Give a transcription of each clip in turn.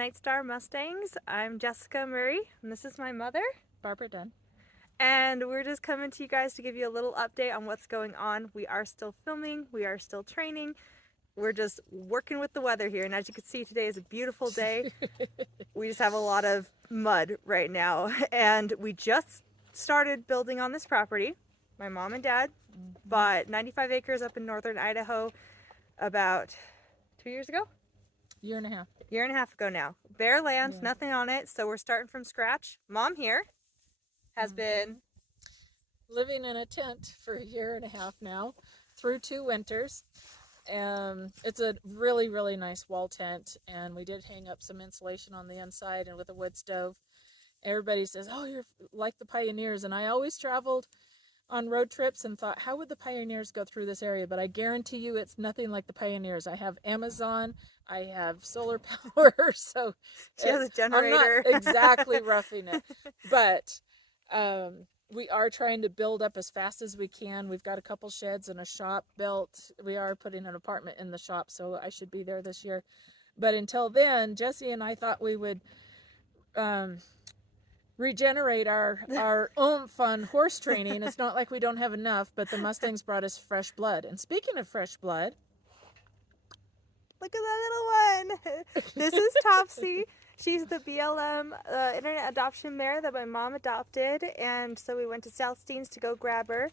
Nightstar Mustangs. I'm Jessica Murray, and this is my mother, Barbara Dunn. and we're just coming to you guys to give you a little update on what's going on. We are still filming, we are still training, we're just working with the weather here, and as you can see, today is a beautiful day. We just have a lot of mud right now, and we just started building on this property. My mom and dad bought 95 acres up in northern Idaho about 2 years ago? Year and a half. Year and a half ago now. Bare land, Yeah. nothing on it, so we're starting from scratch. Mom here has been Living in a tent for a year and a half now, through 2 winters. It's a really, really nice wall tent, and we did hang up some insulation on the inside and with a wood stove. Everybody says, oh, you're like the pioneers, and I always traveled on road trips and thought, how would the pioneers go through this area? But I guarantee you it's nothing like the pioneers. I have Amazon, I have solar power, so she has a generator. I'm not exactly roughing it, but we are trying to build up as fast as we can. We've got a couple sheds and a shop built. We are putting an apartment in the shop, so I should be there this year. But until then, Jesse and I thought we would regenerate our oomph on horse training. It's not like we don't have enough, but the Mustangs brought us fresh blood. And speaking of fresh blood, look at that little one. This is Topsy. She's the BLM internet adoption mare that my mom adopted, and so we went to South Steens to go grab her,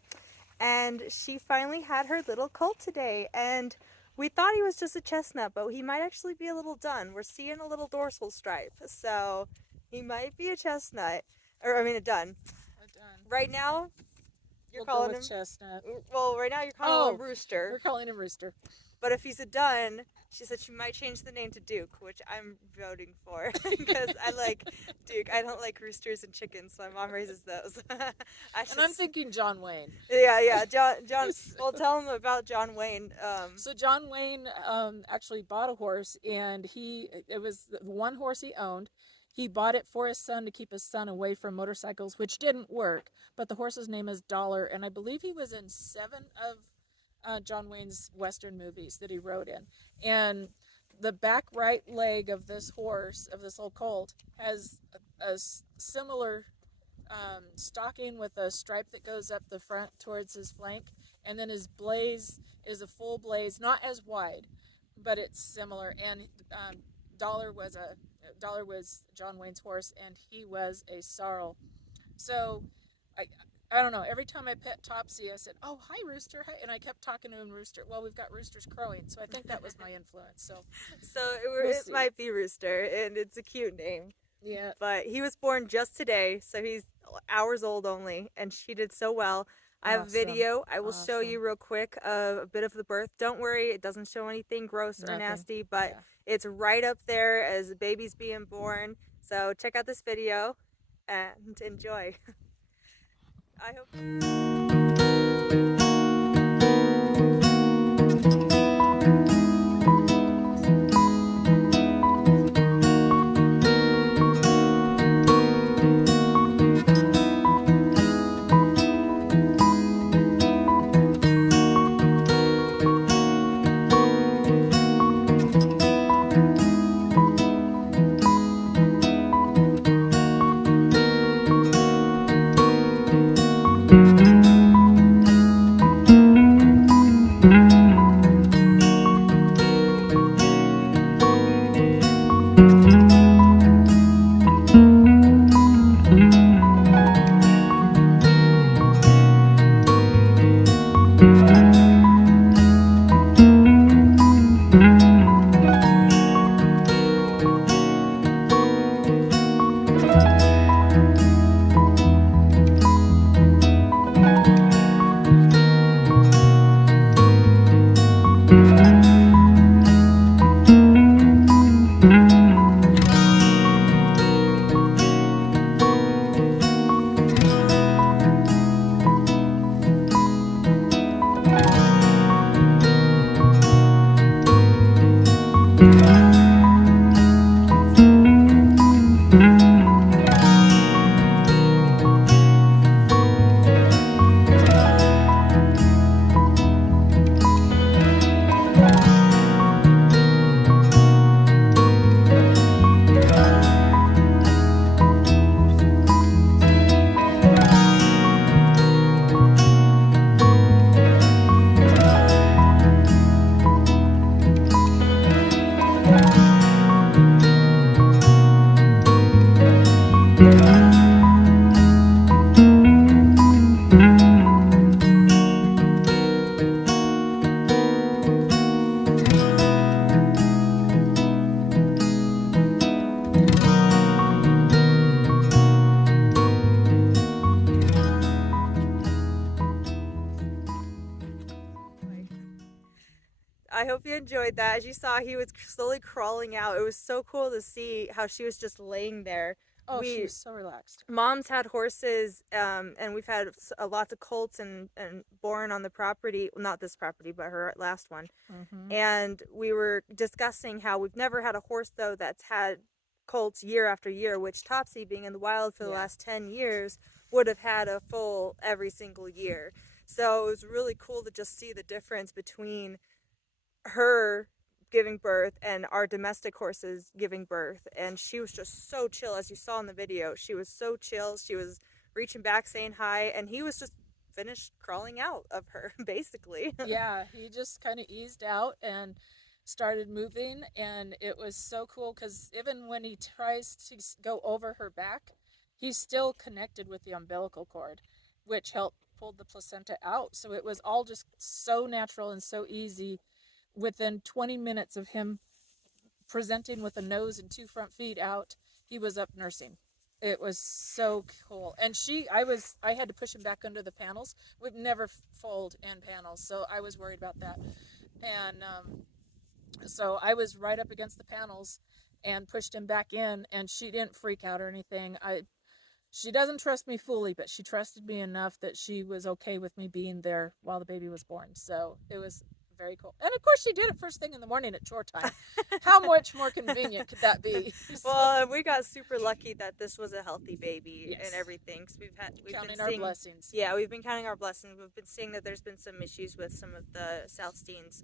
and she finally had her little colt today, and we thought he was just a chestnut, but he might actually be a little dun. We're seeing a little dorsal stripe, so he might be a chestnut, a dun. Right now, you're calling him chestnut. Well, right now you're calling him Rooster. We're calling him Rooster. But if he's a dun, she said she might change the name to Duke, which I'm voting for because I like Duke. I don't like roosters and chickens, so my mom raises those. I'm thinking John Wayne. Yeah. John. Well, tell him about John Wayne. So John Wayne actually bought a horse, and it was the one horse he owned. He bought it for his son to keep his son away from motorcycles, which didn't work. But the horse's name is Dollar, and I believe he was in 7 of John Wayne's Western movies that he rode in. And the back right leg of this horse, of this old colt, has a similar stocking with a stripe that goes up the front towards his flank. And then his blaze is a full blaze, not as wide, but it's similar. And Dollar was John Wayne's horse, and he was a sorrel. So I don't know. Every time I pet Topsy, I said, "Oh, hi, Rooster," hi, and I kept talking to him, Rooster. Well, we've got roosters crowing, so I think that was my influence. So it might be Rooster, and it's a cute name. Yeah. But he was born just today, so he's hours old only, and she did so well. I have a video. I will show you real quick a bit of the birth. Don't worry, it doesn't show anything gross or nasty, but it's right up there as the baby's being born. So check out this video and enjoy. I hope. hope you enjoyed that. As you saw, he was slowly crawling out. It was so cool to see how she was just laying there. Oh, she We was so relaxed. Mom's had horses, and we've had lots of colts and born on the property. Well, not this property, but her last one. Mm-hmm. And we were discussing how we've never had a horse though that's had colts year after year, which Topsy, being in the wild for the Yeah. last 10 years, would have had a foal every single year. So it was really cool to just see the difference between her giving birth and our domestic horses giving birth. And she was just so chill, as you saw in the video. She was so chill. She was reaching back, saying hi, and he was just finished crawling out of her, basically. Yeah, he just kind of eased out and started moving, and it was so cool because even when he tries to go over her back, he's still connected with the umbilical cord, which helped pull the placenta out. So it was all just so natural and so easy. Within 20 minutes of him presenting with a nose and two front feet out, he was up nursing. It was so cool. And I had to push him back under the panels. We've never foaled in panels, so I was worried about that. And so I was right up against the panels and pushed him back in, and she didn't freak out or anything. She doesn't trust me fully, but she trusted me enough that she was okay with me being there while the baby was born. So it was very cool. And of course, she did it first thing in the morning at chore time. How much more convenient could that be? Well, we got super lucky that this was a healthy baby Yes. and everything. Cause we've Counting been our seeing, blessings. Yeah, we've been counting our blessings. We've been seeing that there's been some issues with some of the Southsteins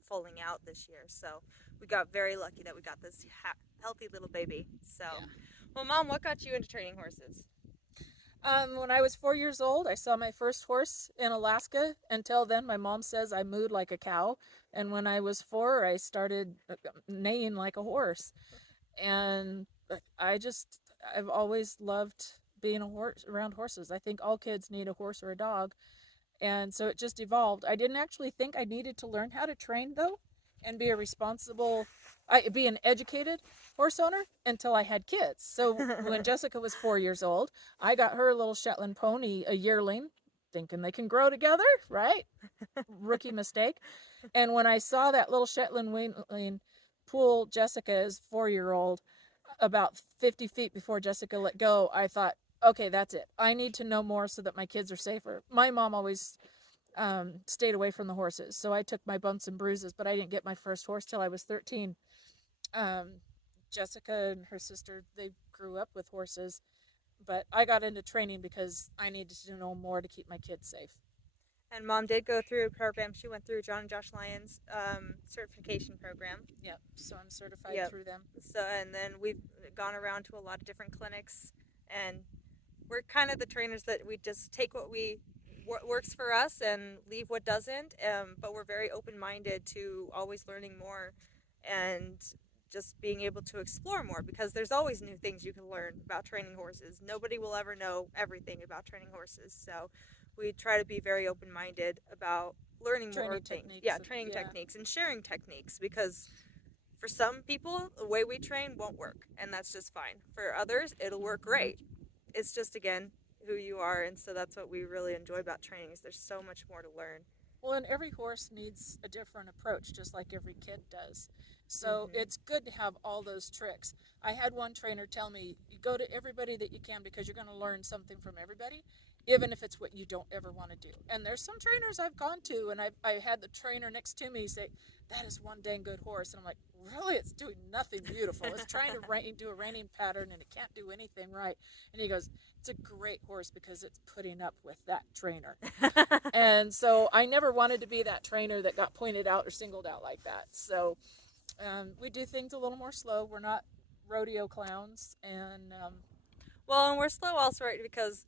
falling out this year. So we got very lucky that we got this healthy little baby. So, Yeah. well, Mom, what got you into training horses? When I was 4 years old, I saw my first horse in Alaska. Until then, my mom says I mooed like a cow. And when I was 4, I started neighing like a horse. And I've always loved being around horses. I think all kids need a horse or a dog. And so it just evolved. I didn't actually think I needed to learn how to train, though, and be an educated horse owner until I had kids. So when Jessica was 4 years old, I got her a little Shetland pony, a yearling, thinking they can grow together, right? Rookie mistake. And when I saw that little Shetland weanling pull Jessica's 4-year-old about 50 feet before Jessica let go, I thought, okay, that's it. I need to know more so that my kids are safer. My mom always stayed away from the horses, so I took my bumps and bruises, but I didn't get my first horse till I was 13. um, Jessica and her sister, they grew up with horses, but I got into training because I needed to know more to keep my kids safe. And Mom did go through a program. She went through John and Josh Lyons certification program. Yep, so I'm certified through them. So, and then we've gone around to a lot of different clinics, and we're kind of the trainers that we just take what works for us and leave what doesn't. But we're very open-minded to always learning more and just being able to explore more, because there's always new things you can learn about training horses. Nobody will ever know everything about training horses, so we try to be very open-minded about learning more things. Training techniques and sharing techniques, because for some people the way we train won't work, and that's just fine. For others it'll work great. It's just, again, who you are, and so that's what we really enjoy about training, is there's so much more to learn. Well, and every horse needs a different approach, just like every kid does. So it's good to have all those tricks. I had one trainer tell me, you go to everybody that you can, because you're going to learn something from everybody, even if it's what you don't ever want to do. And there's some trainers I've gone to, and I had the trainer next to me say, that is one dang good horse. And I'm like, really? It's doing nothing beautiful. It's trying to do a reining pattern, and it can't do anything right. And he goes, it's a great horse because it's putting up with that trainer. And so I never wanted to be that trainer that got pointed out or singled out like that. So we do things a little more slow. We're not rodeo clowns. And and we're slow also, right, because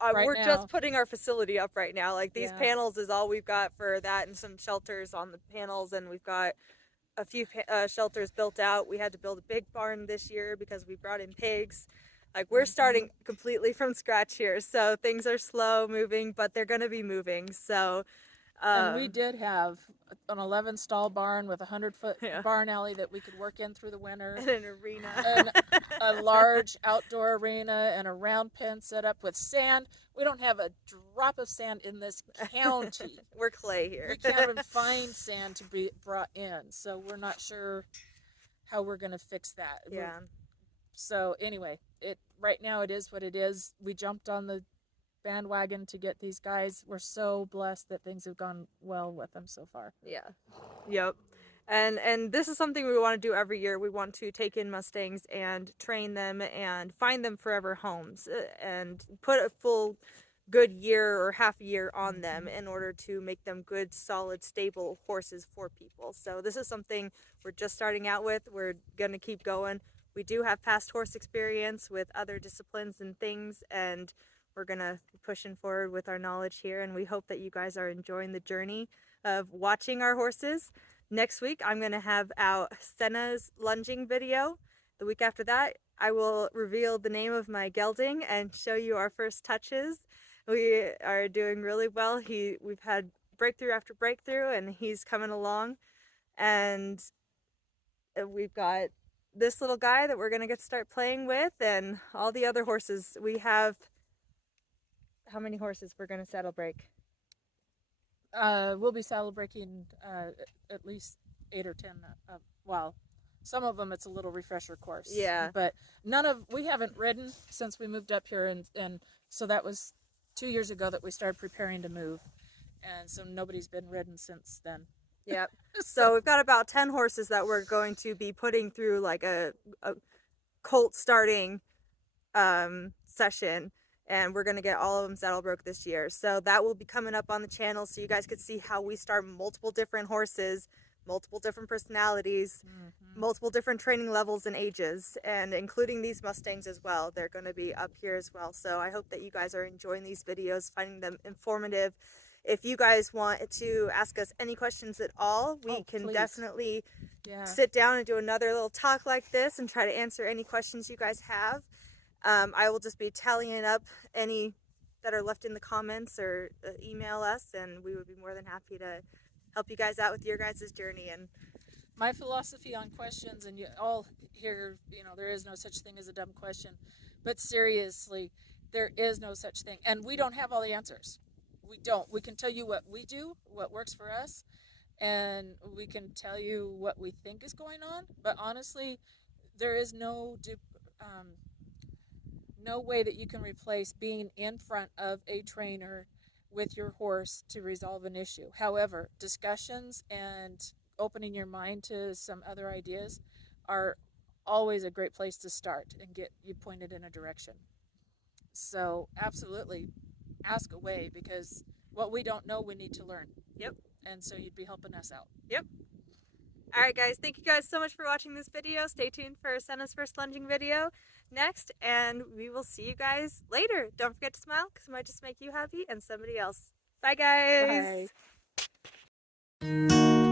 we're now, just putting our facility up right now. Like, these Yeah. panels is all we've got for that, and some shelters on the panels, and we've got a few shelters built out. We had to build a big barn this year because we brought in pigs. Like, we're starting completely from scratch here, so things are slow moving, but they're going to be moving. So And we did have an 11 stall barn with a 100-foot Yeah. barn alley that we could work in through the winter. And an arena. And a large outdoor arena and a round pen set up with sand. We don't have a drop of sand in this county. We're clay here. We can't even find sand to be brought in, so we're not sure how we're going to fix that. Yeah. So anyway, right now it is what it is. We jumped on the bandwagon to get these guys. We're so blessed that things have gone well with them so far. Yeah. Yep. And this is something we want to do every year. We want to take in Mustangs and train them and find them forever homes and put a full good year or half a year on them in order to make them good, solid, stable horses for people. So this is something we're just starting out with. We're going to keep going. We do have past horse experience with other disciplines and things, and we're going to be pushing forward with our knowledge here, and we hope that you guys are enjoying the journey of watching our horses. Next week, I'm going to have out Senna's lunging video. The week after that, I will reveal the name of my gelding and show you our first touches. We are doing really well. We've had breakthrough after breakthrough, and he's coming along. And we've got this little guy that we're going to start playing with, and all the other horses. We have... How many horses we're going to saddle break? We'll be saddle breaking at least 8 or 10. Well, some of them it's a little refresher course. Yeah. But we haven't ridden since we moved up here, and so that was 2 years ago that we started preparing to move, and so nobody's been ridden since then. Yep. So we've got about 10 horses that we're going to be putting through like a colt starting session. And we're going to get all of them saddle broke this year. So that will be coming up on the channel so you guys could see how we start multiple different horses, multiple different personalities, multiple different training levels and ages, and including these Mustangs as well. They're going to be up here as well. So I hope that you guys are enjoying these videos, finding them informative. If you guys want to ask us any questions at all, we can please. Definitely sit down and do another little talk like this and try to answer any questions you guys have. I will just be tallying up any that are left in the comments or email us, and we would be more than happy to help you guys out with your guys' journey. And my philosophy on questions, and you all hear, there is no such thing as a dumb question, but seriously, there is no such thing, and we don't have all the answers. We don't. We can tell you what we do, what works for us, and we can tell you what we think is going on, but honestly, there is no way that you can replace being in front of a trainer with your horse to resolve an issue. However, discussions and opening your mind to some other ideas are always a great place to start and get you pointed in a direction. So absolutely ask away, because what we don't know, we need to learn. Yep. And so you'd be helping us out. Yep. All right, guys. Thank you guys so much for watching this video. Stay tuned for Senna's first lunging video next, and we will see you guys later. Don't forget to smile, because it might just make you happy and somebody else. Bye, guys. Bye.